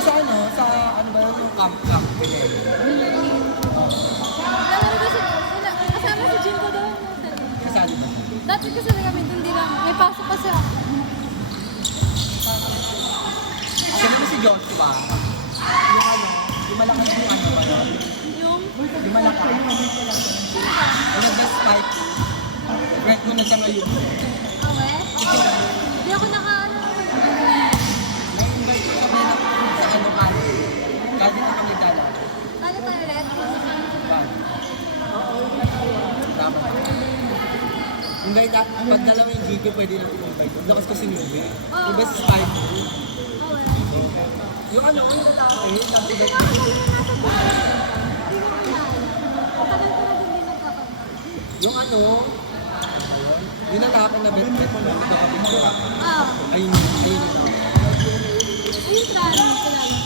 Ay, sa ano ba yun, yung camp, ganyan. Kasama si Jinko doon. Kasali ba? Dati kasi kami doon, di lang. May pasok kasi ako. Sino ba si Joshua? Yung malaki yung ba yun? Yung malaki. Yung nag-spike. Red ko na siya ngayon. Okay? Hindi ako nakaano. Na-invite ko sa kali. Kasi na kami dala. Ano tayo ulit? Tama. Hindi, pag dalawa yung Gigi, pwede lang i-invite. Lakas kasi nyo. Yung best spike. Yung yung lalaki, nag-invite ko. Yung yung lalaki na bet-bet mo. Ayun. Yung trano, kilala.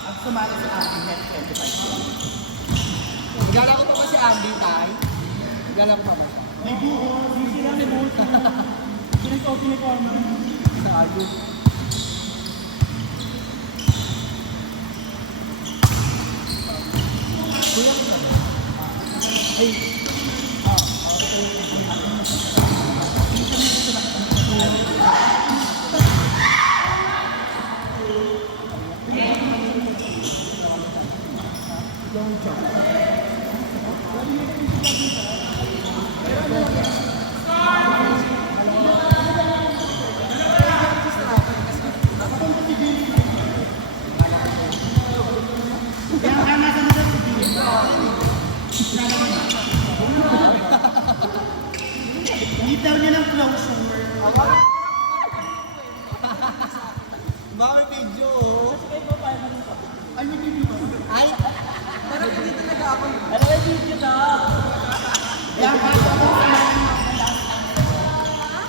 At sumali sa akin, net 25. Nagala ko pa ba si Andy, Tay? Nagala ko pa ba siya? May buhol. Sila may buhol. Pinag-o-piniforma. Sa ayun. Kuya ko na. Ay. Need daw niya ng closure. Bakit video? Ay, may video. Ay! Parang hindi talaga ako. Ano may video na? Kaya kahit ako sa mga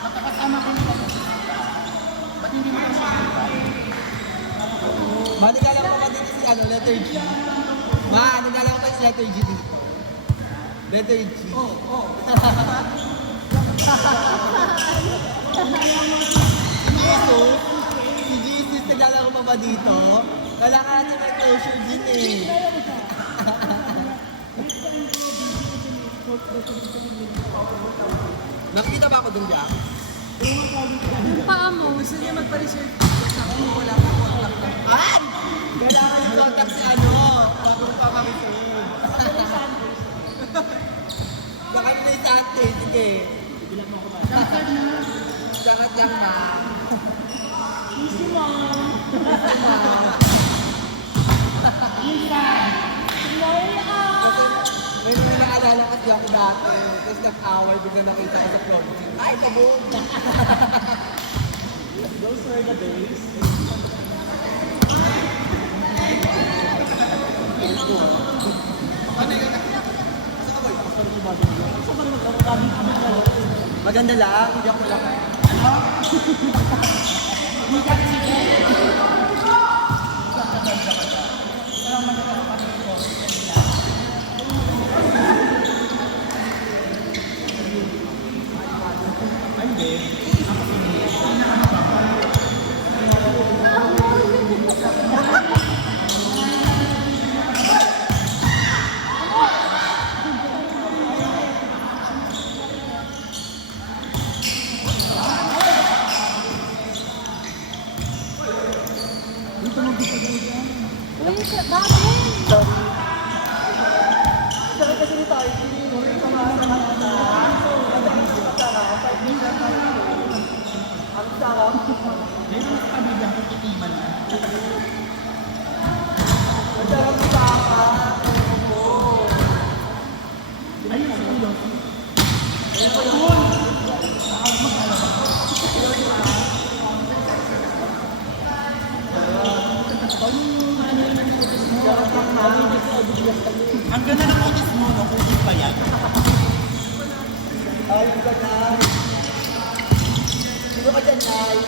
makakasama ko nito. Ba't hindi mo kasi Nagala ko pa dito si letter G. Nagala ko pa si letter G dito. Letter G. Oo. Si Jesus, nagala ko pa ba dito? Kailangan natin may closure din eh. Nakikita ba ako dun, Jack? Yung paa mo. gusto niya magpa-research ako wala pa contact na. Ay! Kailangan yung contact si bago pa kami sa'yo. Baka nila yung sante, sige. Bilang mo ako ba? Sakat lang na. Easy mo. Kasi may naalala kasi ako dati. Tapos nag-away, bigla nakita ko sa project. Ay, kabog! Those were the days. Maganda lang, hindi ako lang. Wait, bakit? Saan kasi ni tayo, hindi mo rin pamasa ng ata. Ang sarap, 5 minutes lang tayo. Ang sarap. Meron sa pamilya ko titiman na. Ang sarap ng saka. Ayun, ayun. Ayun ko yun. Ang ganda ng kutis mo, no? Kutis pa yan. Ayun ka na. Sino ka dyan, Nay?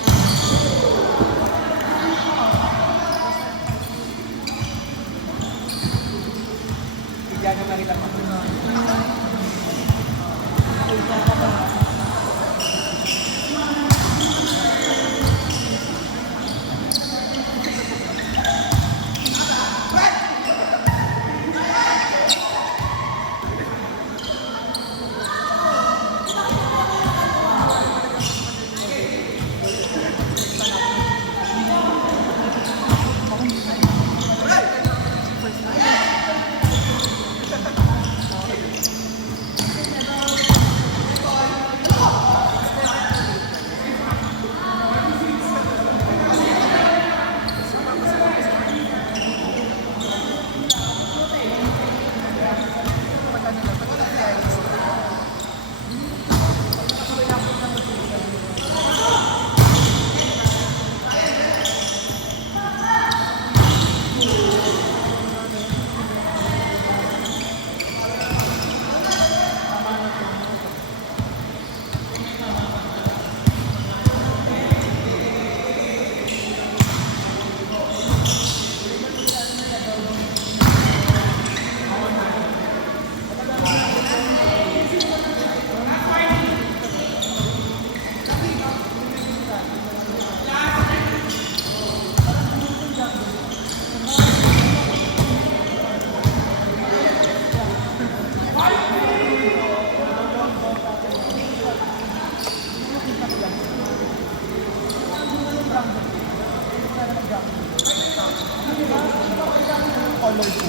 Bigyan na nakita mo. Lord